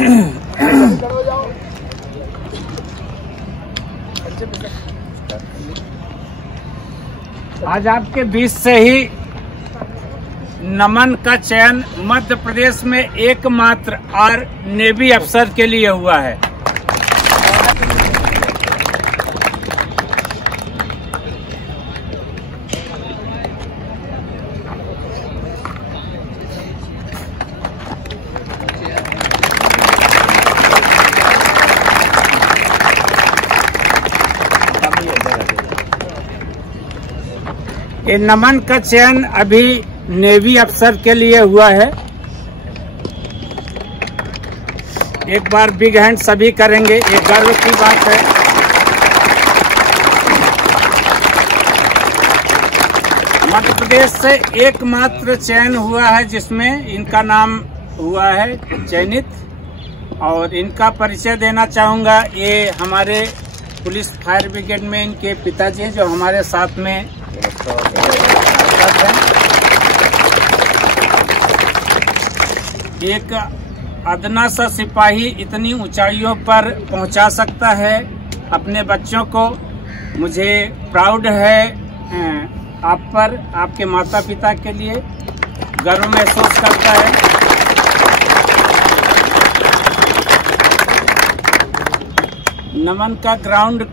आज आपके बीच से ही नमन का चयन मध्य प्रदेश में एकमात्र और नेवी अफसर के लिए हुआ है। ये नमन का चयन अभी नेवी अफसर के लिए हुआ है। एक बार बिग हैंड सभी करेंगे, ये गर्व की बात है। मध्य प्रदेश से एकमात्र चयन हुआ है जिसमें इनका नाम हुआ है चयनित, और इनका परिचय देना चाहूँगा। ये हमारे पुलिस फायर ब्रिगेड में इनके पिताजी जो हमारे साथ में एक अदना सा सिपाही इतनी ऊंचाइयों पर पहुंचा सकता है अपने बच्चों को। मुझे प्राउड है आप पर, आपके माता पिता के लिए गर्व महसूस करता है। नमन का ग्राउंड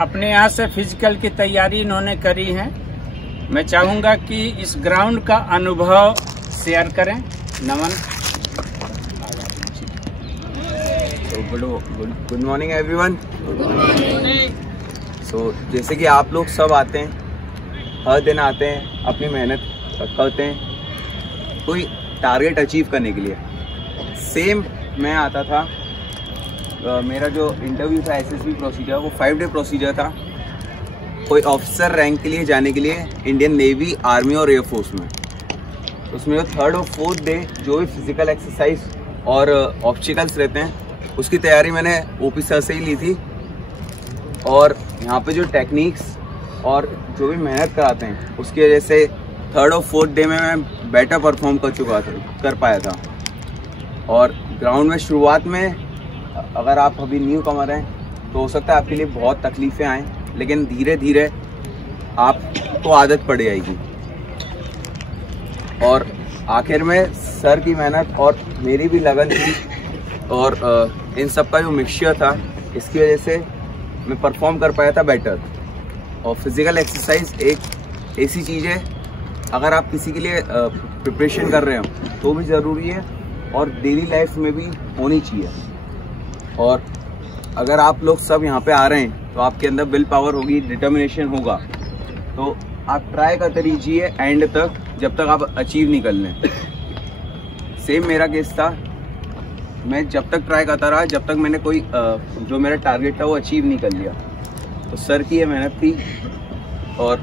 अपने यहाँ से फिजिकल की तैयारी इन्होंने करी है। मैं चाहूँगा कि इस ग्राउंड का अनुभव शेयर करें। नमन। Good morning everyone. सो जैसे कि आप लोग सब आते हैं, हर दिन आते हैं, अपनी मेहनत करते हैं कोई टारगेट अचीव करने के लिए। सेम मैं आता था, मेरा जो इंटरव्यू था एसएसबी प्रोसीजर, वो 5 डे प्रोसीजर था कोई ऑफिसर रैंक के लिए जाने के लिए इंडियन नेवी, आर्मी और एयरफोर्स में। उसमें जो 3rd और 4th डे जो भी फिजिकल एक्सरसाइज और ऑब्स्टिकल्स रहते हैं उसकी तैयारी मैंने ओपी सर से ही ली थी। और यहाँ पे जो टेक्निक्स और जो भी मेहनत कराते हैं उसकी वजह से 3rd और 4th डे में मैं बेटर परफॉर्म कर पाया था। और ग्राउंड में शुरुआत में अगर आप अभी न्यू कमर हैं तो हो सकता है आपके लिए बहुत तकलीफ़ें आएँ, लेकिन धीरे धीरे आपको आदत पड़ जाएगी। और आखिर में सर की मेहनत और मेरी भी लगन थी और इन सब का जो मिक्सचर था, इसकी वजह से मैं परफॉर्म कर पाया था बेटर। और फिज़िकल एक्सरसाइज एक ऐसी चीज़ है, अगर आप किसी के लिए प्रिपरेशन कर रहे हो तो भी ज़रूरी है और डेली लाइफ में भी होनी चाहिए। और अगर आप लोग सब यहाँ पे आ रहे हैं तो आपके अंदर विल पावर होगी, डिटर्मिनेशन होगा, तो आप ट्राई करते रहिए एंड तक, जब तक आप अचीव नहीं कर लें। सेम मेरा केस था, मैं जब तक ट्राई करता रहा जब तक मैंने कोई जो मेरा टारगेट था वो अचीव नहीं कर लिया। तो सर की ये मेहनत थी और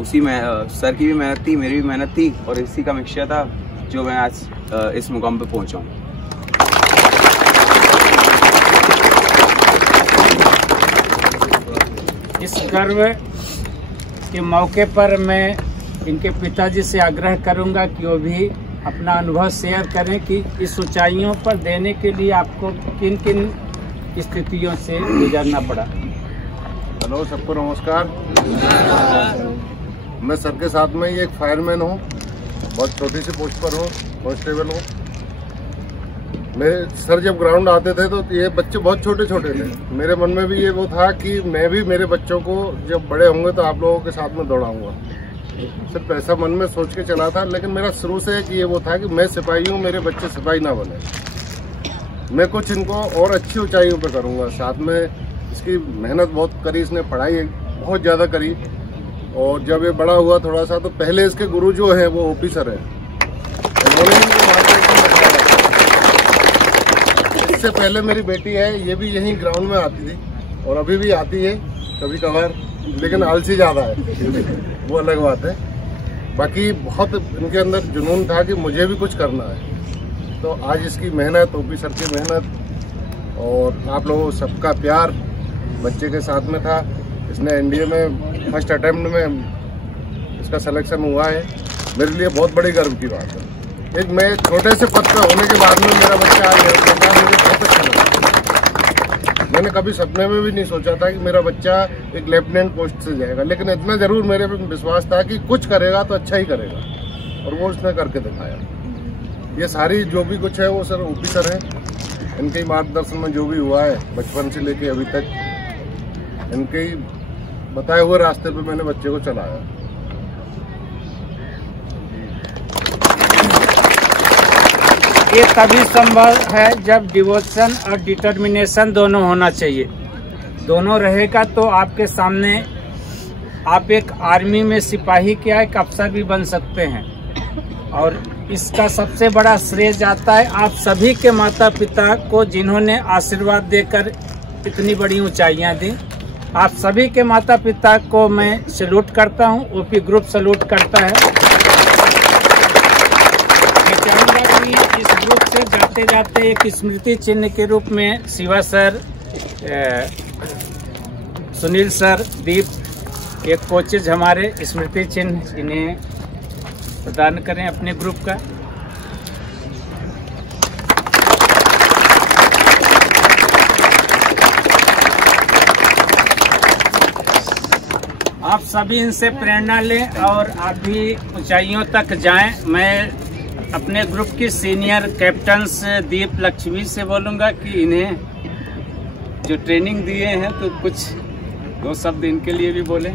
उसी में सर की भी मेहनत थी, मेरी भी मेहनत थी, और इसी का मिक्सचर था जो मैं आज इस मुकाम पे पहुँचा हूँ। इस गर्व के मौके पर मैं इनके पिताजी से आग्रह करूंगा कि वो भी अपना अनुभव शेयर करें कि इस ऊंचाइयों पर देने के लिए आपको किन किन स्थितियों से गुजरना पड़ा। हेलो, सबको नमस्कार। मैं सर के साथ में ही एक फायरमैन हूँ, बहुत छोटी सी पोस्ट पर हूँ, कांस्टेबल हूँ। मेरे सर जब ग्राउंड आते थे तो ये बच्चे बहुत छोटे छोटे थे। मेरे मन में भी ये वो था कि मैं भी मेरे बच्चों को जब बड़े होंगे तो आप लोगों के साथ में दौड़ाऊंगा। सिर्फ ऐसा मन में सोच के चला था, लेकिन मेरा शुरू से कि ये वो था कि मैं सिपाही हूँ, मेरे बच्चे सिपाही ना बने। मैं कुछ इनको और अच्छी ऊंचाइयों पे करूँगा। साथ में इसकी मेहनत बहुत करी, इसने पढ़ाई बहुत ज़्यादा करी। और जब ये बड़ा हुआ थोड़ा सा, तो पहले इसके गुरु जो है वो ओपी सर है, उन्होंने इससे पहले मेरी बेटी है, ये भी यहीं ग्राउंड में आती थी और अभी भी आती है कभी कभार, लेकिन आलसी ज़्यादा है, वो अलग बात है। बाकी बहुत इनके अंदर जुनून था कि मुझे भी कुछ करना है। तो आज इसकी मेहनत, ओपी सर की मेहनत और आप लोगों सबका प्यार बच्चे के साथ में था। इसने एनडीए में फर्स्ट अटेम्प्ट में इसका सिलेक्शन हुआ है, मेरे लिए बहुत बड़ी गर्व की बात है। एक मैं छोटे से पद पे होने के बाद में मेरा बच्चा आज मुझे बहुत अच्छा लगा। मैंने कभी सपने में भी नहीं सोचा था कि मेरा बच्चा एक लेफ्टिनेंट पोस्ट से जाएगा, लेकिन इतना जरूर मेरे पे विश्वास था कि कुछ करेगा तो अच्छा ही करेगा, और वो उसने करके दिखाया। ये सारी जो भी कुछ है वो सर ओपी सर है, इनके ही मार्गदर्शन में जो भी हुआ है बचपन से लेके अभी तक, इनके ही बताए हुए रास्ते पे मैंने बच्चे को चलाया। ये तभी संभव है जब डिवोशन और डिटर्मिनेशन दोनों होना चाहिए। दोनों रहेगा तो आपके सामने आप एक आर्मी में सिपाही क्या एक अफसर भी बन सकते हैं। और इसका सबसे बड़ा श्रेय जाता है आप सभी के माता पिता को, जिन्होंने आशीर्वाद देकर इतनी बड़ी ऊंचाइयां दी। आप सभी के माता पिता को मैं सैल्यूट करता हूं, ओपी ग्रुप सैल्यूट करता है। मैं चाहूँगा कि इस ग्रुप से जाते जाते एक स्मृति चिन्ह के रूप में शिवा सर, सुनील सर, दीप एक कोचेज हमारे स्मृति चिन्ह इन्हें प्रदान करें अपने ग्रुप का। आप सभी इनसे प्रेरणा लें और आप भी ऊंचाइयों तक जाएं। मैं अपने ग्रुप की सीनियर कैप्टन्स दीप लक्ष्मी से बोलूँगा कि इन्हें जो ट्रेनिंग दिए हैं तो कुछ दो शब्द इनके लिए भी बोलें।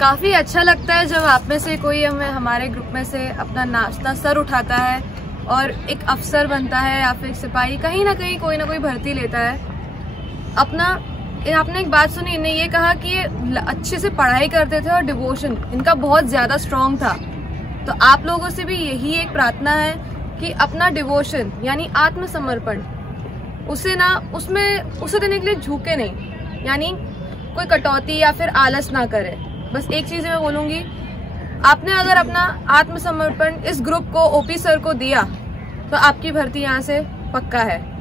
काफ़ी अच्छा लगता है जब आप में से कोई हमारे ग्रुप में से अपना नाश्ता सर उठाता है और एक अफसर बनता है या फिर सिपाही, कहीं ना कहीं कोई ना कोई भर्ती लेता है। आपने एक बात सुनी, इन्हें ये कहा कि ये अच्छे से पढ़ाई करते थे और डिवोशन इनका बहुत ज़्यादा स्ट्रॉन्ग था। तो आप लोगों से भी यही एक प्रार्थना है कि अपना डिवोशन यानी आत्मसमर्पण उसे देने के लिए झुके नहीं, यानी कोई कटौती या फिर आलस ना करे। बस एक चीज़ मैं बोलूँगी, आपने अगर अपना आत्मसमर्पण इस ग्रुप को, ओपी सर को दिया तो आपकी भर्ती यहाँ से पक्का है।